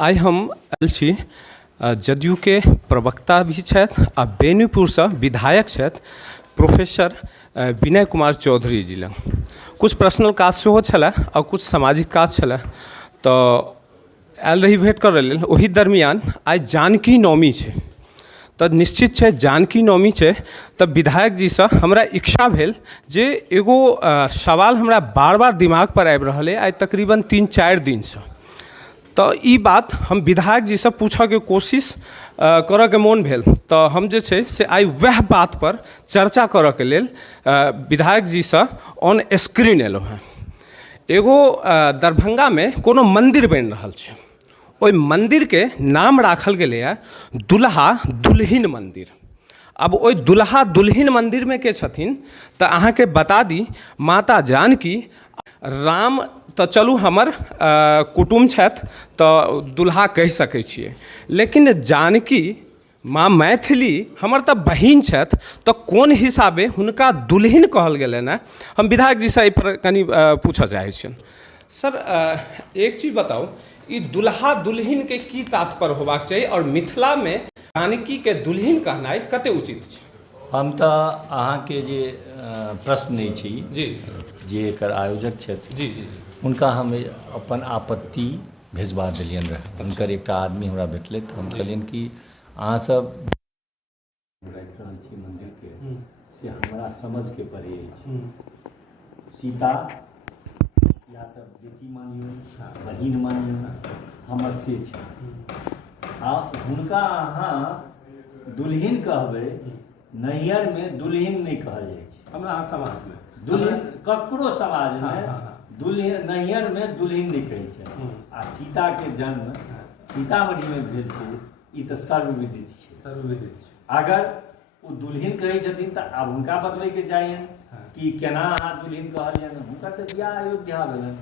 आइ हम आयल छी जदयू के प्रवक्ता भी छथि आ बेनीपुरसँ विधायक छथि प्रोफेसर विनय कुमार चौधरी जी लग। कुछ पर्सनल काज सेहो छलै और कुछ सामाजिक काज छलै, तो आयल रही भेंट करय लेल। ओहि दरमियान आइ जानकी नवमी छै, तो निश्चित छै जानकी नवमी छै, तो विधायक जी से हमरा इच्छा भेल जे एगो सवाल हमरा बार बार दिमाग पर आबि रहल है आइ तकरीबन 3-4 दिन से। तो ई बात हम विधायक जी से पूछे के कोशिश करऽ के मोन भेल, तो हम जे छै से आइ वह बात पर चर्चा करऽ के लेल विधायक जी से ऑन स्क्रीन एलहुँ हैं। एगो दरभंगा में कोनो मंदिर बनि रहल छै, ओहि मंदिर के नाम राखल गेलै है दुल्हा दुल्हिन मंदिर। अब ओहि दुल्हा दुल्हिन मंदिर में के छथिन तो अहाँके बता दी, माता जानकी, राम तो चलू हमर कुटुम्ब छथि तो दुल्हा कहि सकै छियै, लेकिन जानकी माँ मैथिली हमर तो बहिन छथि, तो कोन हिसाबे हुनका दुल्हिन कहल गेलनि हैं, हम विधायक जी से एहि पर कनि पूछऽ चाहै छियनि। सर एक चीज बताओ, ई दुल्हा दुल्हिन के की तात्पर्य होबाक चाहिए और मिथिला में जानकी के दुल्हिन कहनाइ कते उचित छै? हम तो अहाँके जे प्रश्न छी जी जे एकर आयोजक छथि जी जी हुनका हम अपन आपत्ति भेजबा देलियनि रहे। हुनकर एकटा आदमी हमरा भेटलै, तो हम कहलियनि कि अहाँ सब राखि रहल छी मंदिर के से हमरा समझ के पड़े अछि। सीता या तो बेटी मानियो बहिन मानियो, हमर से छै। आ हुनका अहाँ दुल्हिन कहबै, नैहर में दुल्हिन नहीं कहल जाइ छै। हमरा समाज में दुल्हिन ककरो समाज में दुल्हिन, नैहर में दुल्हिन नहीं कहै छै। आ सीता के जन्म सीतामढ़ी में भेल छै, ई तो सर्वविदित छै। सर्वविदित छै। अगर वो दुल्हिन कहै छथिन तो आब हुनका बतबै के चाहिए कि केना अहाँ दुल्हिन कहलियनि। हुनका तो बियाह अयोध्या भेलनि,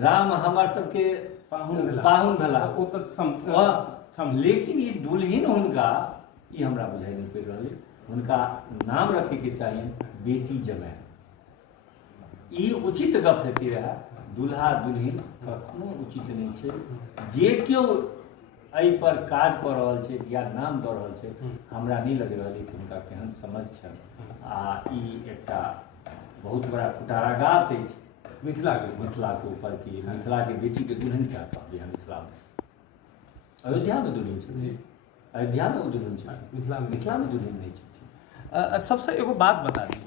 राम हमर सबके पाहुन भेला, लेकिन ये दुल्हिन हुनका ई हमरा बुझाइ नहीं पड़ि रहल है। हुनका नाम रखे के चाहिए बेटी जमाइ। ई उचित गप हेतै रहे, दुल्हा दुल्हिन कखनो उचित नहीं छै। जे केओ एहि पर काज कऽ रहल छै या नाम दऽ रहल छै, हमरा नहीं लग रहल है कि हुनका केहन समझ छै। आ ई एकटा बहुत बड़ा कुटाराघात अछि मिथिला के ऊपर की मिथिला के बेटी के दुल्हन क्या कहबै? मिथिला में अयोध्या में दुल्हन छै, अयोध्या में दुल्हन छै, मिथिला में दुल्हन नहीं छै। सबसे एगो बात बता दी,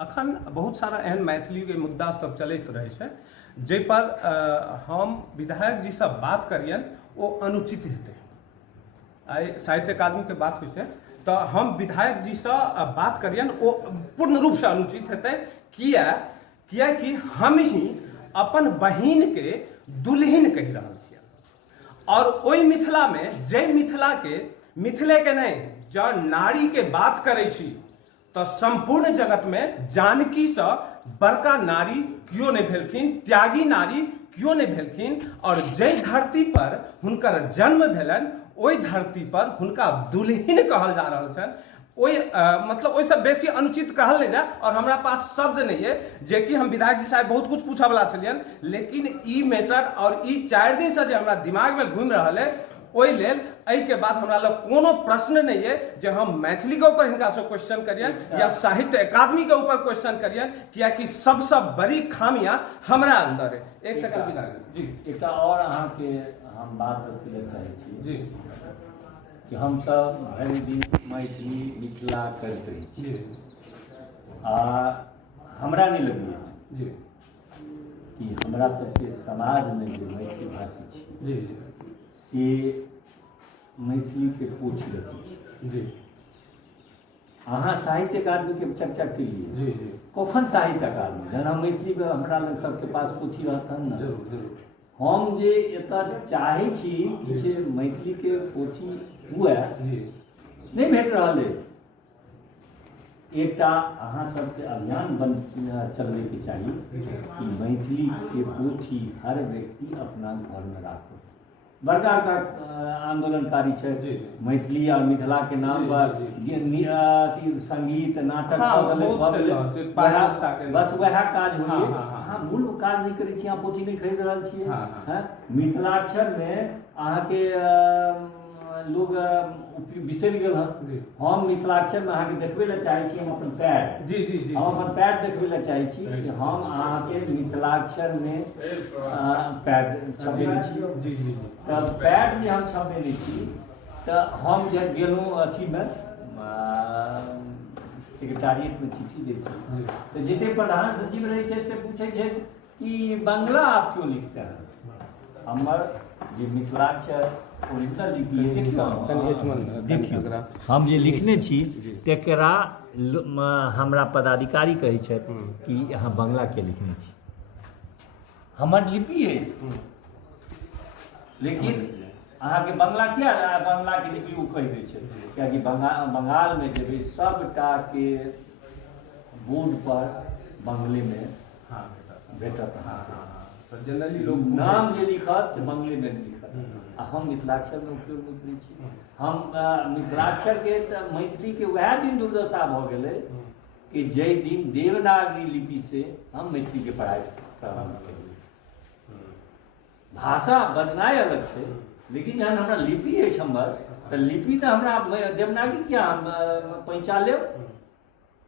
अखन बहुत सारा एहन मैथिली के मुद्दा सब चलैत रहे छै जाहि पर हम विधायक जी से बात करियन ओ अनुचित हेतै। आइ साहित्य अकादमी के बात होइ छै, तो हम विधायक जी से बात करियन ओ पूर्ण रूप से अनुचित हेतै। किया कि हम ही अपन बहिन के दुल्हिन कहि रहल छियै, और ओई मिथिला में जे मिथिला के मिथिले के नहीं जँ नारी के बात करै छी तो संपूर्ण जगत में जानकी से बड़का नारी क्यों नहीं भेलखिन, त्यागी नारी क्यों नहीं भेलखिन। और जे धरती पर हुनकर जन्म भेलन ओई धरती पर हुनका दुल्हिन कहल जा रहल छन। ओई मतलब ओई से बेसी अनुचित कहल नहीं जाए। और हमरा पास शब्द नहीं है जे कि हम विधायक जी साहब बहुत कुछ पूछे वाला छलियन, लेकिन ई मैटर और ई 4 दिन से जे हमरा दिमाग में घूमि रहल है, ओहि लेल एहि के बाद हमरा लग कोनो प्रश्न नहीं है जे हम मैथिली के ऊपर हिनका से क्वेश्चन करियन या साहित्य अकादमी के ऊपर क्वेश्चन करियन, किया कि सबसे बड़ी खामियां हमरा अंदर है। एक सेकंड विधायक जी, एकटा और अहाँ के हम बात करते चाहे छी जी कि हम सब भरि दिन मैथिली मिथिला करैत रही छी, आ हमरा नहीं लगैए जी कि हमरा सबके समाज में जे मैथिली भाषी छी जी से मैथिली के पोथी रखी छी। जी अहाँ साहित्य अकादमी के चर्चा केलिए जी जी कखन साहित्य अकादमी जहन हम मैथिली में हमरा लग सबके पास पोथी रहतन न। जरूर जरूर हम जे एतऽ चाहै छी कि जे मैथिली के पोथी हुए, जी नहीं भेट रहल है। एकटा अहाँ सबके अभियान चलबे के चाहिए कि मैथिली के पोथी हर व्यक्ति अपना घर में राखो। बड़का आंदोलनकारी छै मैथिली और मिथिला के नाम पर संगीत नाटक बस वह काज होइए। हाँ मूल लोग काज नहीं करै छी, अहाँ पोथी नहीं खरीद रहल छियै। हाँ, हाँ। हैं? मिथिलाक्षर में अहाँके लोग बिसरि गेल हन। जी। हम मिथिलाक्षर में अहाँके देखबै लए चाहै छी, हम अपन पैर जी जी जी हम अपन पैर देखबै लए चाहै छी कि हम अहाँके मिथिलाक्षर में पैर छपेने छी। जी जी जी तऽ पैर जे हम छपेने छी तऽ हम जे गेलहुँ अथीमे सेक्रेटारिएट में चिट्ठी दै छी, तो जते प्रधान सचिव रहे छथि से पूछे छथि कि बांग्ला आप क्यों लिखते हैं। हमर जे मिथिलाक्षर ओरिजिनल लिपि है, देखियौ हम जे लिखने छी तेकरा हमरा पदाधिकारी कहै छथि कि अहाँ बांग्ला के लिखने छी। हमर लिपि है, लेकिन अहाँके बांग्ला किया बांग्ला के लिपि ओ कहि दै छै, कियाकि बंगाल में जेबै सबटा के बोर्ड पर बंगले में भेटत। तो जनरली लोग नाम जे लिखत से बंगले में लिखत, आ हम मिथिलाक्षर में उपयोग नहीं करै छी। हम मिथिलाक्षर के मैथिली के वएह दिन दुर्दशा भऽ गेलै कि जै दिन देवनागरी लिपि से हम मैथिली के पढ़ाई प्रारंभ केलियै। भाषा बजनाइ अलग छै, लेकिन जहन हमरा लिपि अछि हमर, तऽ लिपि तऽ हमरा देवनागरी किया हम पैंचा लेब,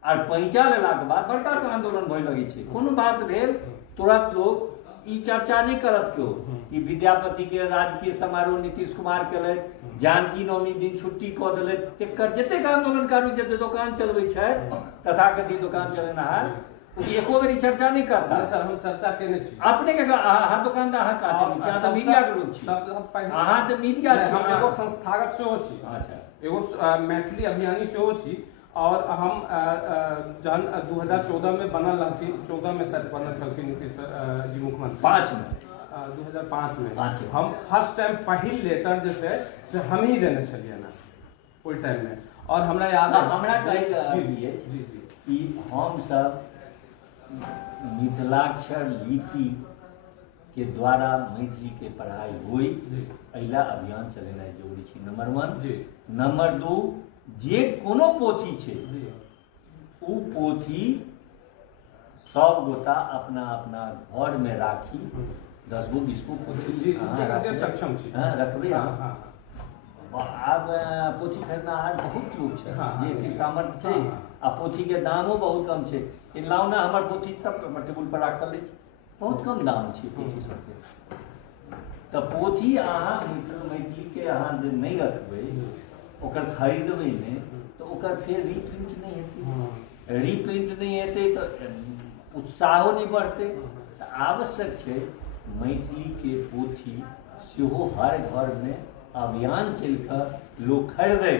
और पैंचा लेलाके बाद बड़का आंदोलन भय लगै छै। कोनो बात भेल तुरंत लोग ई चर्चा नहीं करत क्यों कि विद्यापति के राजकीय समारोह नीतीश कुमार केलथि, जानकी नवमी दिन छुट्टी कऽ देलथि, तेकर जतेक आंदोलनकारी जते दुकान चलबै छथि तथाकथित दुकान चलेनहार, एको बेर चर्चा नहीं करता। सर हम चर्चा केने छी अपने के अहाँ दुकानदार अहाँ काटै छी, अहाँ तऽ मीडिया के लोग छी, अहाँ तऽ मीडिया छी। हम एगो संस्थागत सेहो छी, अच्छा एगो मैथिली अभियानी सेहो छी, और हम जहन 2014 में बनल रहथिन, 14 में शायद बनल छलखिन नीतीश जी मुख्यमंत्री, 5 में 2005 में पाँच। हम फर्स्ट टाइम पहिल लेटर जे छै से हम ही देने छलियै ना ओहि टाइम में। और हमरा याद है हमरा कहे के जी अभी है जी जी कि हम सब मिथिलाक्षर लिपि के द्वारा मैथिली के पढ़ाई हुई, अहिला अभियान चलेनाइ जरूरी छै, नंबर 1 जी। नंबर 2 जे कोनो पोथी छै जी ओ पोथी सब गोटा अपना अपना घर में राखी, 10 गो 20 गो पोथी जी अहाँ जी सक्षम छी, रखबै। हाँ हाँ आब पोथी खरीदनाहार बहुत लोग छै हाँ, जे एते सामर्थ्य छै, हाँ, आ पोथी के दामो बहुत कम छै। लाउना हमर पोथी सब टेबुल पर राखल अछि, बहुत कम दाम छै पोथी सबके। तऽ पोथी अहाँ मैथिली के अहाँ जे नहीं रखबै, ओकर खरीदबै नहीं, तो ओकर फिर रीप्रिंट नहीं हेतै, रीप्रिंट नहीं हेतै तो उत्साहो नहीं बढ़तै। तऽ आवश्यक छै मैथिली के पोथी सेहो हर घर में अभियान चल कर लोग खरीदे,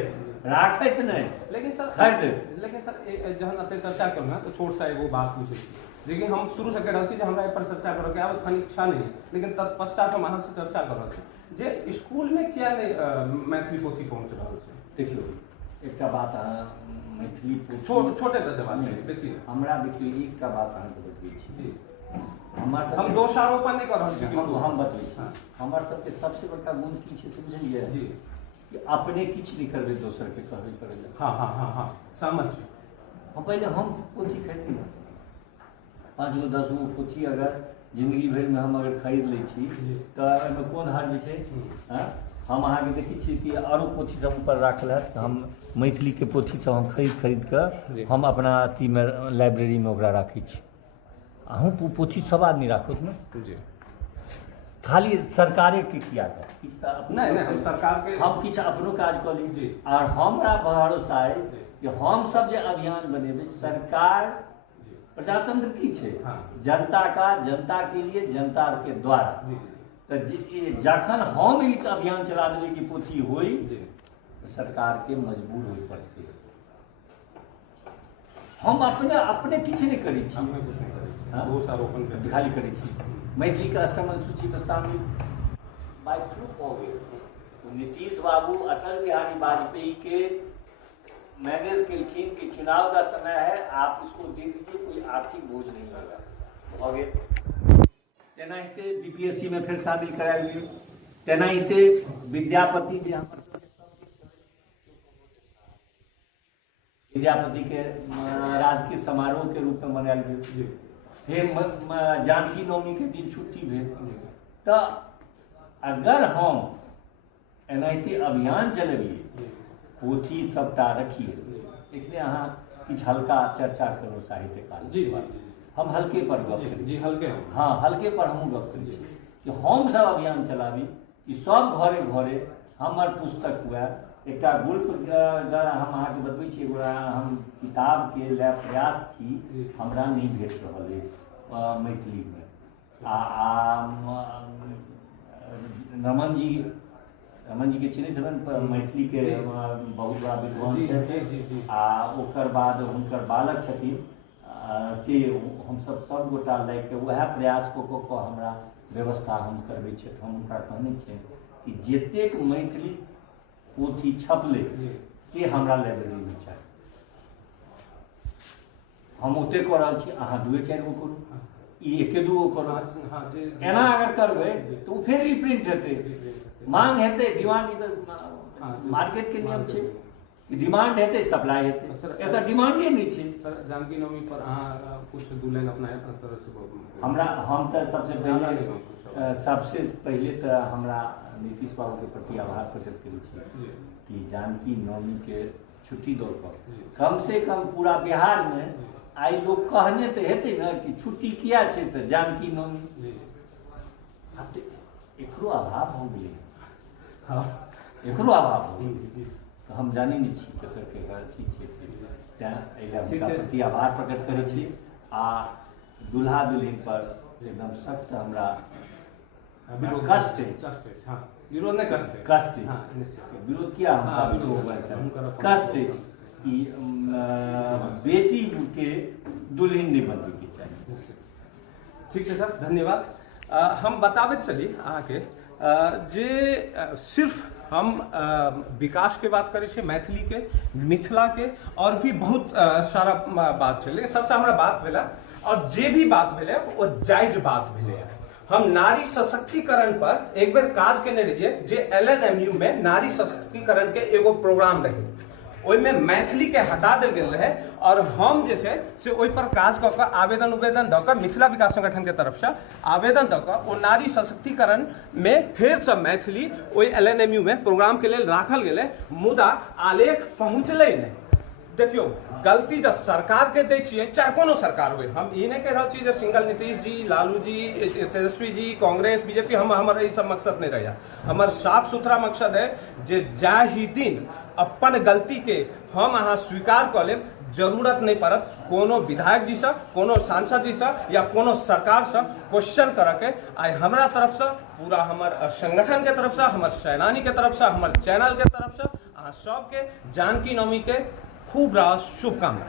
राखत नहीं लेकिन सर खरीदे। लेकिन सर जहन एते चर्चा करू ना तो छोट सा एगो बात पूछे छी, लेकिन हम शुरू से कह रहल छी जे हमरा एहि पर चर्चा करऽ के आब खनी इच्छा नहीं है, लेकिन तत्पश्चात हम अहाँ से चर्चा कर रहल छी जे स्कूल में किया नहीं मैथिली पोथी पहुंच रहल छै। देखियो एकटा बात अहाँ मैथिली पोथी छोटे दे देबाक चाही, बेसी नहीं। हमरा देखियो एकटा बात अहाँके बतबै छी जी हमर हम दोषारोपण नहीं कर रहल छी, हम बतबै छी हाँ। हमर सबके सबसे बड़का गुण की छै से बुझलियै जी कि अपने किछु नहीं करबै दोसर के कहबै करै लए। हाँ हाँ हाँ हाँ सहमत छी। हम पहले हम पोथी खरीदी ना 5 गो 10 गो पोथी अगर जिंदगी भर में हम अगर खरीद लै छी तऽ एहिमे कोन हर्ज छै। हाँ? हम अहाँके देखै छी कि आरो पोथी सब ऊपर राखल है, हम मैथिली के पोथी सब हम खरीद कऽ हम अपना अथी में लाइब्रेरी में ओकरा राखै छी। अहूँ पोथी सब आदमी राखोत ना, जी खाली सरकारे के किया जाय किछु तऽ नहीं नहीं हम सरकार के हम किछु अपनो काज कऽ ली। जी। और हमरा भरोसा है कि हम सब जे अभियान बनेबै, सरकार प्रजातंत्र की छै, हाँ। जनता का जनता के लिए जनता के द्वारा। जी तऽ जखन हम ई अभियान चला देबै कि पोथी होई, जी तऽ सरकार के मजबूर होय पड़तै। हम अपने किछु नहीं करै छी, हमें कुछ नहीं करै छी, हाँ? दोषारोपण करते खाली करै छी। मैथिली के अष्टमन सूची में शामिल बाय फ्लूक हो गए तो नीतीश बाबू अटल बिहारी वाजपेयी के मैनेज केलखिन कि चुनाव का समय है, आप इसको दे दीजिए, कोई आर्थिक बोझ नहीं होगा, हो गए। तेनाहिते बीपीएससी में फिर शामिल कराया गया, तेनाहिते विद्यापति जी विद्यापति के राजकीय समारोह के रूप में मनायल गेल। हे जानकी नवमी के दिन छुट्टी भेल तो अगर हम एनाहिते अभियान चलेबिए पोथी सबटा रखिए इसलिए अहाँ किछु हल्का चर्चा करू साहित्य काल जी हम हल्के पर गप करी जी हल्के हाँ हल्के पर हमहूँ गप करी कि हम सब अभियान चलाबी कि सब घरे घरे हमर पुस्तक हुए एक गुल्प हम अहाँके बतबै छी एगो हम किताबके लए प्रयास छी हमरा नहीं भेट रहल अछि मैथिलीमे रमन जी के चिन्हित हेबनि मैथिली के बहुत बड़ा विद्वान छथि आ ओकर बाद हुनकर बालक छथिन से हमसब सब गोटा लागि के वएह प्रयास कऽ हमरा व्यवस्था हम करबै छी हम हुनका कहने छियनि कि जतेक मैथिली पोथी छपलै से हमरा लाइब्रेरीमे चाही हम ओते कऽ रहल छी अहाँ 2-4 गो करू ई 1-2 गो करू एना अगर करबै तऽ ओ फेर रिप्रिंट हेतै मांग हेतै डिमांड मार्केट के नियम छै डिमांड हेतै सप्लाई हेतै एतऽ डिमांडे नहीं छै सर जानकी नवमी पर अहाँ कुछ दू लाइन अपना तरफ से हमरा हम तऽ सबसे पहले तऽ हमरा नीतीश बाबू के प्रति आभार प्रकट करै छी कि जानकी नवमी के छुट्टी दऽ कऽ कम से कम पूरा बिहार में आई लोग कहने तो हेतै न कि छुट्टी किया छै तऽ जानकी नवमी आब तऽ एकरो अभाव हो गेलै हाँ एकरो अभाव हो गेलै हम जानै नहीं छी ककर के चीज छै से तैं एहि हुनका प्रति आभार प्रकट करै छी आ दुल्हा दुल्हिन पर एकदम सख्त हमरा कष्ट विरोध नहीं कष्ट विरोध किया कष्ट कि बेटी के दुल्हिन नहीं बनबे के चाहिए ठीक है सर धन्यवाद हम बताबे चली अहाँके जे सिर्फ हम विकास के बात करै छी मैथिली के मिथिला के और भी बहुत सारा बात चले सबसे हमरा बात भेला और जे भी बात भेले वो जायज बात भेले हम नारी सशक्तिकरण पर एक बेर काज केने रहिए जे LNMU में नारी सशक्तिकरण के एगो प्रोग्राम रहे ओहिमे मैथिली के हटा देल गेल रहे और हम जे छै से ओहि पर काज कऽ कऽ आवेदन दऽ कऽ मिथिला विकास संगठन के तरफ से आवेदन दऽ कऽ ओ नारी सशक्तिकरण में फेर से मैथिली ओहि LNMU में प्रोग्राम के लेल राखल गेलै मुदा आलेख पहुँचलै नहि देखियो गलती जब सरकार के दै छियै चाहे कोनो सरकार हो हम ई नहीं कह रहा छी जे सिंगल नीतीश जी लालू जी तेजस्वी जी कांग्रेस बीजेपी हमर ई सब मकसद नहीं रहा हमर साफ सुथरा मकसद है जे जाहि दिन अपन गलती के हम अहाँ स्वीकार कर लेब जरूरत नहीं पड़त कोनो विधायक जी से कोनो सांसद जी से या कोनो सरकार से क्वेश्चन करे के आई हमरा तरफ से पूरा हमर संगठन के तरफ से हमर सेनानी के तरफ से हमर चैनल के तरफ से अहाँ सबके जानकी नवमी के खूब रास शुभकामना।